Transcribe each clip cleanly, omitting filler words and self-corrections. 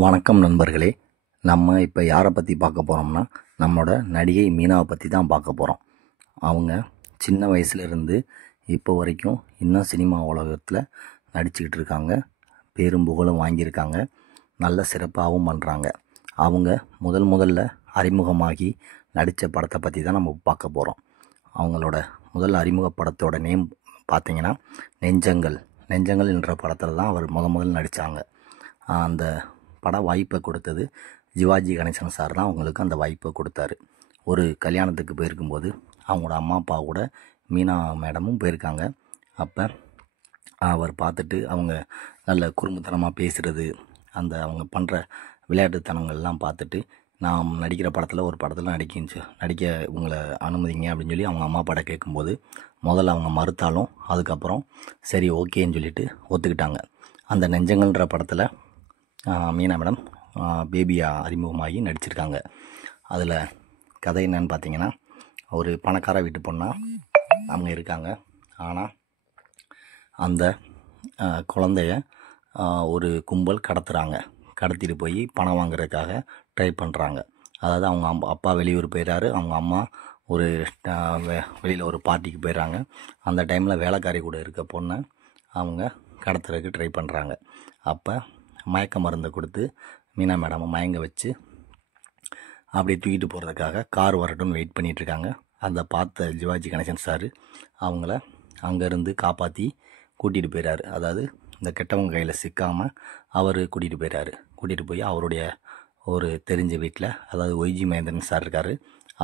வணக்கம் நண்பர்களே. நம்ம இப்போ யாரை பற்றி பார்க்க போகிறோம்னா, நம்மளோட நடிகை மீனாவை பற்றி தான் பார்க்க போகிறோம். அவங்க சின்ன வயசுலேருந்து இப்போ வரைக்கும் இன்னும் சினிமா உலகத்தில் நடிச்சுக்கிட்டு இருக்காங்க. பேரும் புகழும் வாங்கியிருக்காங்க. நல்ல சிறப்பாகவும் பண்ணுறாங்க. அவங்க முதல்ல அறிமுகமாகி நடித்த படத்தை பற்றி தான் நம்ம பார்க்க போகிறோம். அவங்களோட முதல் அறிமுக படத்தோட நேம் பார்த்திங்கன்னா நெஞ்சங்கள் என்ற படத்தில் தான் அவர் முதல் நடித்தாங்க. அந்த பட வாய்ப்பை கொடுத்தது சிவாஜி கணேசன் சார் தான் அவங்களுக்கு அந்த வாய்ப்பை கொடுத்தாரு. ஒரு கல்யாணத்துக்கு போயிருக்கும்போது அவங்களோட அம்மா அப்பா கூட மீனா மேடமும் போயிருக்காங்க. அப்போ அவர் பார்த்துட்டு அவங்க நல்ல குறும்புத்தனமாக பேசுகிறது, அந்த அவங்க பண்ணுற விளையாட்டுத்தனங்கள்லாம் பார்த்துட்டு, நான் நடிக்கிற ஒரு படத்தில் நடிக்க உங்களை அனுமதிங்க அப்படின்னு சொல்லி அவங்க அம்மா அப்பாட்ட கேட்கும்போது முதல்ல அவங்க மறுத்தாலும் அதுக்கப்புறம் சரி ஓகேன்னு சொல்லிட்டு ஒத்துக்கிட்டாங்க. அந்த நெஞ்சங்கள்ன்ற படத்தில் மீனா மேடம் பேபியாக அறிமுகமாகி நடிச்சிருக்காங்க. அதில் கதை என்னன்னு பார்த்தீங்கன்னா, ஒரு பணக்கார வீட்டு பொண்ணாக அவங்க இருக்காங்க. ஆனால் அந்த குழந்தைய ஒரு கும்பல் கடத்திட்டு போய் பணம் வாங்குறதுக்காக ட்ரை பண்ணுறாங்க. அதாவது அவங்க அப்பா வெளியூர் போயிடுறாரு, அவங்க அம்மா ஒரு வெளியில் ஒரு பார்ட்டிக்கு போயிடுறாங்க. அந்த டைமில் வேலைக்காரி கூட இருக்க பொண்ணை அவங்க கடத்துறதுக்கு ட்ரை பண்ணுறாங்க. அப்போ மயக்க மருந்தை கொடுத்து மீனா மேடம் மயங்க வச்சு அப்படியே தூக்கிட்டு போகிறதுக்காக கார் வரட்டும்னு வெயிட் பண்ணிகிட்ருக்காங்க. அதை பார்த்த சிவாஜி கணேசன் சார் அவங்கள அங்கேருந்து காப்பாற்றி கூட்டிகிட்டு போயிடாரு. அதாவது இந்த கெட்டவங்க கையில் சிக்காமல் அவர் கூட்டிகிட்டு போய் அவருடைய ஒரு தெரிஞ்ச வீட்டில், அதாவது ஒய்ஜி மகேந்திரன் சார் இருக்கார்,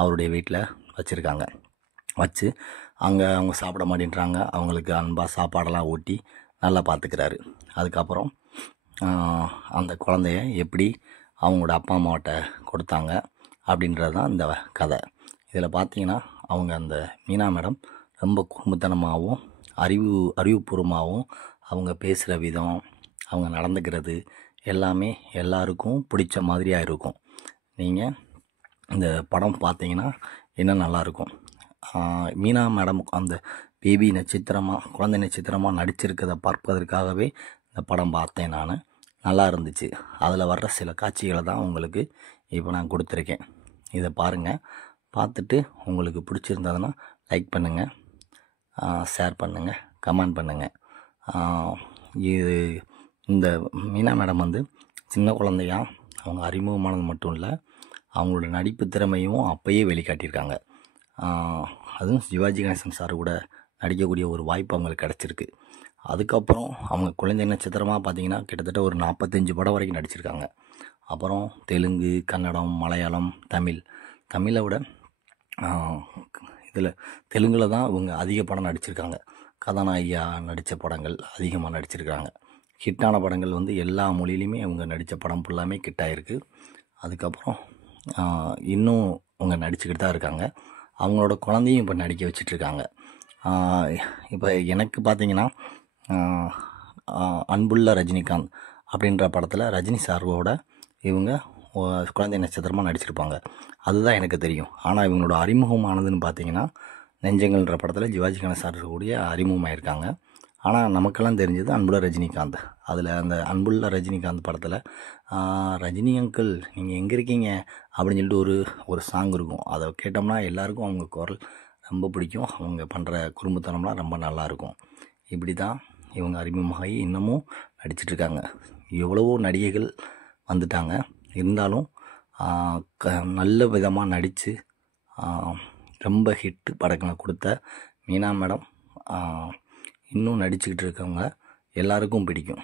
அவருடைய வீட்டில் வச்சு அங்கே அவங்க சாப்பிட மாட்டேன்றாங்க. அவங்களுக்கு அன்பாக சாப்பாடெல்லாம் ஊட்டி நல்லா பார்த்துக்கிறாரு. அதுக்கப்புறம் அந்த குழந்தைய எப்படி அவங்களோட அப்பா அம்மாவட்ட கொடுத்தாங்க அப்படின்றது தான் இந்த கதை. இதில் பார்த்தீங்கன்னா அவங்க அந்த மீனா மேடம் ரொம்ப குடும்பத்தனமாகவும் அறிவுபூர்வமாகவும் அவங்க பேசுகிற விதம், அவங்க நடந்துக்கிறது எல்லாமே எல்லாருக்கும் பிடிச்ச மாதிரியாக இருக்கும். நீங்கள் இந்த படம் பார்த்தீங்கன்னா இன்னும் நல்லாயிருக்கும். மீனா மேடம் அந்த பேபி குழந்தை நட்சத்திரமாக நடிச்சிருக்கிறத பார்ப்பதற்காகவே இந்த படம் பார்த்தேன் நான். நல்லா இருந்துச்சு. அதில் வர்ற சில காட்சிகளை தான் உங்களுக்கு இப்போ நான் கொடுத்துருக்கேன். இதை பாருங்கள். பார்த்துட்டு உங்களுக்கு பிடிச்சிருந்ததுன்னா லைக் பண்ணுங்கள், ஷேர் பண்ணுங்கள், கமெண்ட் பண்ணுங்கள். இது இந்த மீனா மேடம் சின்ன குழந்தையா அவங்க அறிமுகமானது மட்டும் இல்லை, அவங்களோட நடிப்பு திறமையும் அப்போயே வெளிக்காட்டியிருக்காங்க. அதுவும் சிவாஜி கணேசன் சார் கூட நடிக்கக்கூடிய ஒரு வாய்ப்பு அவங்களுக்கு கிடச்சிருக்கு. அதுக்கப்புறம் அவங்க குழந்தை நட்சத்திரமாக பார்த்திங்கன்னா கிட்டத்தட்ட ஒரு 45 படம் வரைக்கும் நடிச்சிருக்காங்க. அப்புறம் தெலுங்கு, கன்னடம், மலையாளம், தமிழை விட இதில் தெலுங்கில் தான் இவங்க அதிக படம் நடிச்சிருக்காங்க. கதாநாயகியாக நடித்த படங்கள் அதிகமாக நடிச்சிருக்காங்க. ஹிட்டான படங்கள் எல்லா மொழியிலையுமே அவங்க நடித்த படம் ஃபுல்லாமே ஹிட்டாயிருக்கு. அதுக்கப்புறம் இன்னும் அவங்க நடிச்சுக்கிட்டு தான் இருக்காங்க. அவங்களோட குழந்தையும் இப்போ நடிக்க வச்சிட்ருக்காங்க. இப்போ எனக்கு பார்த்திங்கன்னா அன்புள்ள ரஜினிகாந்த் அப்படின்ற படத்தில் ரஜினி சாரோட இவங்க குழந்தை நட்சத்திரமாக நடிச்சிருப்பாங்க. அதுதான் எனக்கு தெரியும். ஆனால் இவங்களோட அறிமுகமானதுன்னு பார்த்தீங்கன்னா நெஞ்சங்கள்ன்ற படத்தில் சிவாஜி கணேசன் சார் கூடிய அறிமுகமாயிருக்காங்க. ஆனால் நமக்கெல்லாம் தெரிஞ்சது அன்புள்ள ரஜினிகாந்த். அதில் அந்த அன்புள்ள ரஜினிகாந்த் படத்தில் ரஜினி அங்கிள் நீங்கள் எங்கே இருக்கீங்க அப்படின்னு சொல்லிட்டு ஒரு சாங் இருக்கும். அதை கேட்டோம்னா எல்லாருக்கும் அவங்க குரல் ரொம்ப பிடிக்கும். அவங்க பண்ணுற குறும்புத்தனம்லாம் ரொம்ப நல்லாயிருக்கும். இப்படி தான் இவங்க அறிமுகமாகி இன்னமும் நடிச்சிட்ருக்காங்க. எவ்வளவோ நடிகைகள் வந்துட்டாங்க. இருந்தாலும் நல்ல விதமாக நடித்து ரொம்ப ஹிட்டு படங்களை கொடுத்த மீனா மேடம் இன்னும் நடிச்சுக்கிட்டு இருக்கவங்க எல்லாருக்கும் பிடிக்கும்.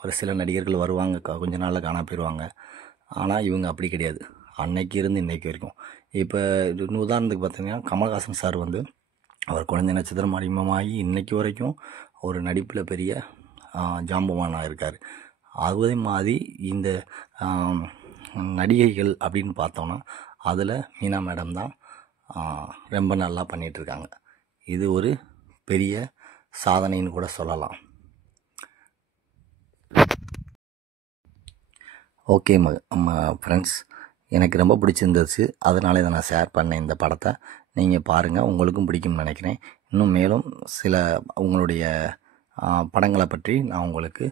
ஒரு சில நடிகர்கள் வருவாங்க, கொஞ்ச நாளில் காணா போயிடுவாங்க. ஆனால் இவங்க அப்படி கிடையாது. அன்னைக்கு இருந்து இன்றைக்கு வரைக்கும். இப்போ உதாரணத்துக்கு பார்த்தீங்கன்னா கமல்ஹாசன் சார் அவர் குழந்தை நட்சத்திரம் அறிமுகமாகி இன்றைக்கி வரைக்கும் ஒரு நடிப்பில் பெரிய ஜாம்பவானாக இருக்கார். அதே மாதிரி இந்த நடிகைகள் அப்படின்னு பார்த்தோன்னா அதில் மீனா மேடம் தான் ரொம்ப நல்லா பண்ணிகிட்ருக்காங்க. இது ஒரு பெரிய சாதனைன்னு கூட சொல்லலாம். ஓகே ஃப்ரெண்ட்ஸ், எனக்கு ரொம்ப பிடிச்சிருந்துச்சு. அதனால இதை நான் ஷேர் பண்ணேன். இந்த படத்தை நீங்கள் பாருங்கள், உங்களுக்கும் பிடிக்கும்னு நினைக்கிறேன். இன்னும் மேலும் சில உங்களுடைய படங்களை பற்றி நான் உங்களுக்கு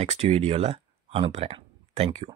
நெக்ஸ்ட் வீடியோவில் அனுப்புகிறேன். தேங்க்யூ.